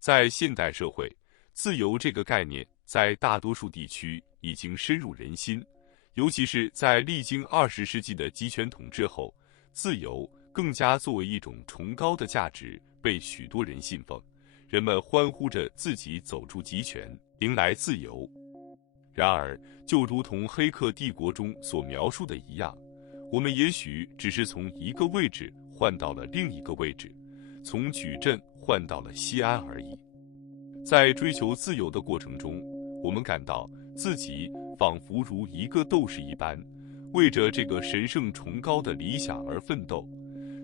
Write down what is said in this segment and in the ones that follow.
在现代社会，自由这个概念在大多数地区已经深入人心，尤其是在历经20世纪的集权统治后，自由更加作为一种崇高的价值被许多人信奉，人们欢呼着自己走出集权，迎来自由。然而，就如同《黑客帝国》中所描述的一样，我们也许只是从一个位置换到了另一个位置，从矩阵换到了西安而已。在追求自由的过程中，我们感到自己仿佛如一个斗士一般，为着这个神圣崇高的理想而奋斗，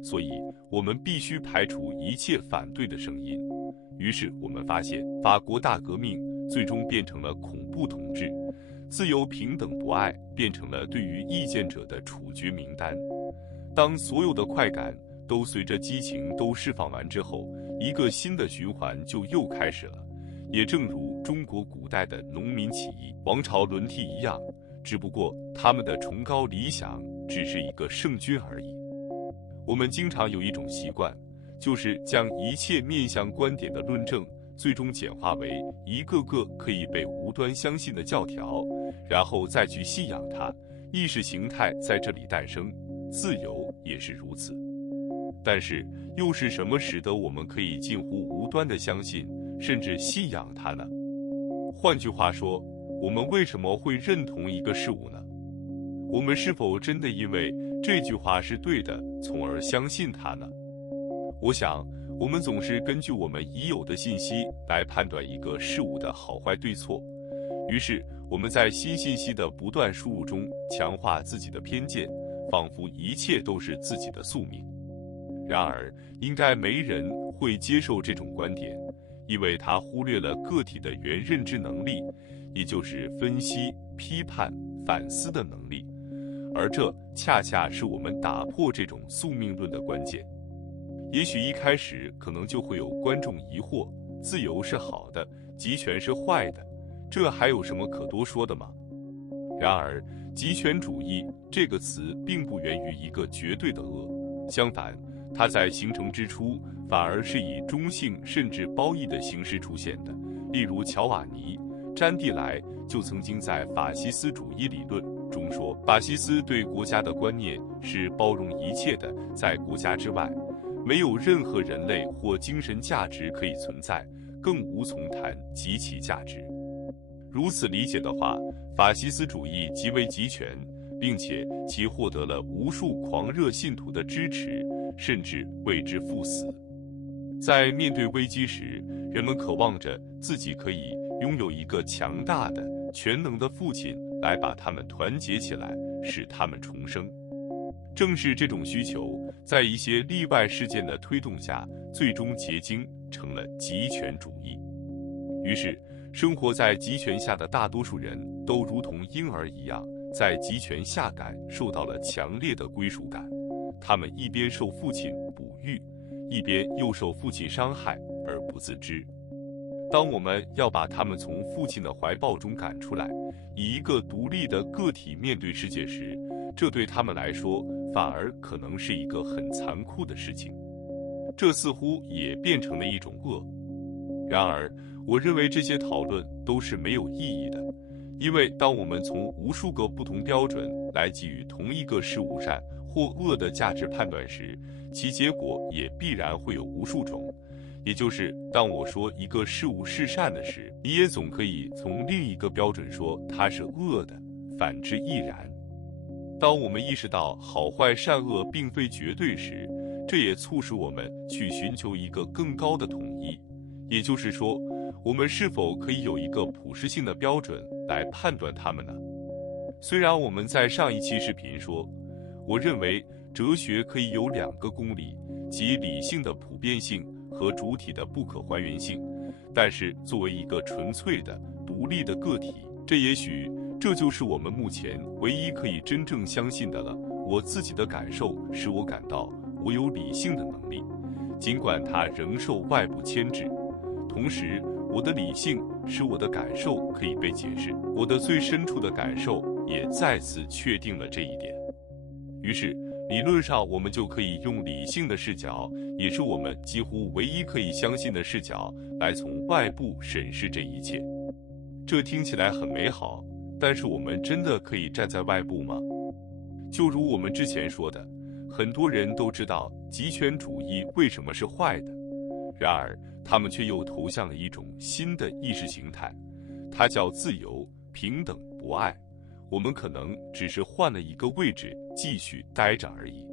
所以我们必须排除一切反对的声音。于是我们发现，法国大革命最终变成了恐怖统治，自由平等博爱变成了对于意见者的处决名单。当所有的快感都随着激情都释放完之后，一个新的循环就又开始了。也正如中国古代的农民起义、王朝轮替一样，只不过他们的崇高理想只是一个圣君而已。我们经常有一种习惯，就是将一切面向观点的论证最终简化为一个个可以被无端相信的教条，然后再去信仰它。意识形态在这里诞生，自由也是如此。但是又是什么使得我们可以近乎无端地相信甚至信仰它呢？换句话说，我们为什么会认同一个事物呢？我们是否真的因为这句话是对的，从而相信它呢？我想，我们总是根据我们已有的信息来判断一个事物的好坏对错，于是我们在新信息的不断输入中强化自己的偏见，仿佛一切都是自己的宿命。然而，应该没人会接受这种观点，因为它忽略了个体的原认知能力，也就是分析、批判、反思的能力，而这恰恰是我们打破这种宿命论的关键。也许一开始可能就会有观众疑惑，自由是好的，集权是坏的，这还有什么可多说的吗？然而，极权主义这个词并不源于一个绝对的恶，相反，它在形成之初反而是以中性甚至褒义的形式出现的。例如乔瓦尼·詹蒂莱就曾经在法西斯主义理论中说，法西斯对国家的观念是包容一切的，在国家之外没有任何人类或精神价值可以存在，更无从谈及其价值。如此理解的话，法西斯主义极为极权，并且其获得了无数狂热信徒的支持，甚至为之赴死。在面对危机时，人们渴望着自己可以拥有一个强大的、全能的父亲来把他们团结起来，使他们重生。正是这种需求，在一些例外事件的推动下，最终结晶成了极权主义。于是，生活在极权下的大多数人都如同婴儿一样，在极权下感受到了强烈的归属感。他们一边受父亲哺育，一边又受父亲伤害而不自知。当我们要把他们从父亲的怀抱中赶出来，以一个独立的个体面对世界时，这对他们来说反而可能是一个很残酷的事情。这似乎也变成了一种恶。然而，我认为这些讨论都是没有意义的，因为当我们从无数个不同标准来给予同一个事物善或恶的价值判断时，其结果也必然会有无数种。也就是当我说一个事物是善的时，你也总可以从另一个标准说它是恶的，反之亦然。当我们意识到好坏善恶并非绝对时，这也促使我们去寻求一个更高的统一。也就是说，我们是否可以有一个普适性的标准来判断它们呢？虽然我们在上一期视频说，我认为哲学可以有两个公理，即理性的普遍性和主体的不可还原性，但是作为一个纯粹的、独立的个体，这就是我们目前唯一可以真正相信的了。我自己的感受使我感到我有理性的能力，尽管它仍受外部牵制。同时，我的理性使我的感受可以被解释，我的最深处的感受也再次确定了这一点。于是，理论上，我们就可以用理性的视角，也是我们几乎唯一可以相信的视角，来从外部审视这一切。这听起来很美好，但是我们真的可以站在外部吗？就如我们之前说的，很多人都知道极权主义为什么是坏的，然而他们却又投向了一种新的意识形态，它叫自由、平等、博爱。我们可能只是换了一个位置继续待着而已。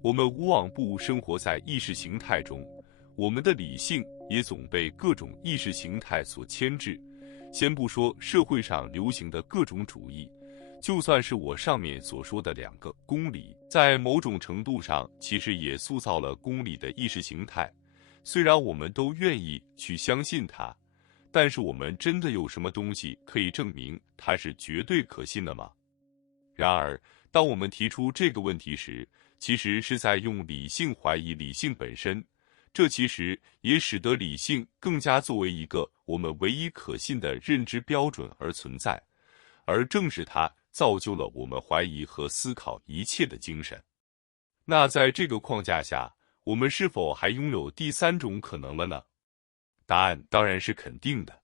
我们无往不生活在意识形态中，我们的理性也总被各种意识形态所牵制。先不说社会上流行的各种主义，就算是我上面所说的2个公理，在某种程度上其实也塑造了公理的意识形态。虽然我们都愿意去相信它，但是我们真的有什么东西可以证明它是绝对可信的吗？然而，当我们提出这个问题时，其实是在用理性怀疑理性本身，这其实也使得理性更加作为一个我们唯一可信的认知标准而存在，而正是它造就了我们怀疑和思考一切的精神。那在这个框架下，我们是否还拥有第3种可能了呢？答案当然是肯定的。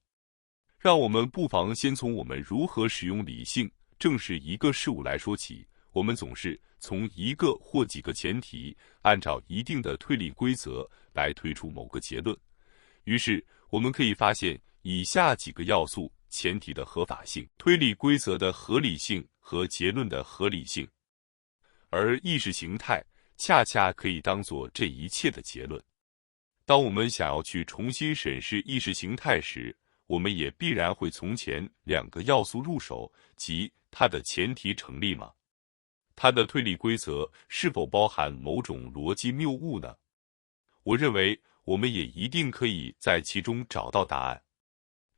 让我们不妨先从我们如何使用理性正视一个事物来说起。我们总是从一个或几个前提，按照一定的推理规则来推出某个结论。于是我们可以发现以下几个要素：前提的合法性、推理规则的合理性和结论的合理性。而意识形态恰恰可以当作这一切的结论。当我们想要去重新审视意识形态时，我们也必然会从前2个要素入手，即它的前提成立吗？它的推理规则是否包含某种逻辑谬误呢？我认为我们也一定可以在其中找到答案。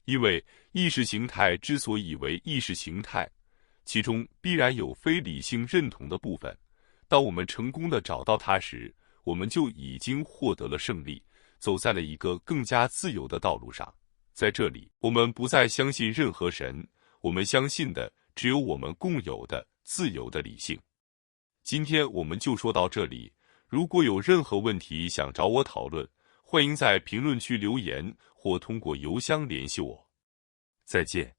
因为意识形态之所以为意识形态，其中必然有非理性认同的部分。当我们成功地找到它时，我们就已经获得了胜利，走在了一个更加自由的道路上。在这里，我们不再相信任何神，我们相信的只有我们共有的自由的理性。今天我们就说到这里，如果有任何问题想找我讨论，欢迎在评论区留言或通过邮箱联系我。再见。